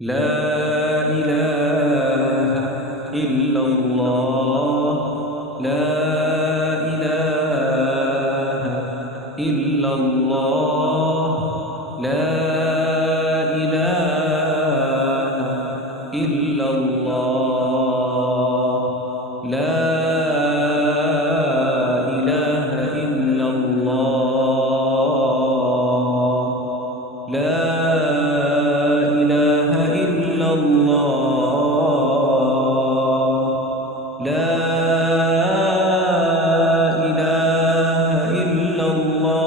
لا إله إلا الله. لا إله إلا الله. لا إله إلا الله. لا إله إلا الله. لا إله إلا الله. لا إله إلا الله.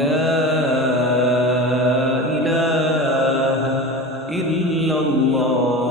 لا إله إلا الله.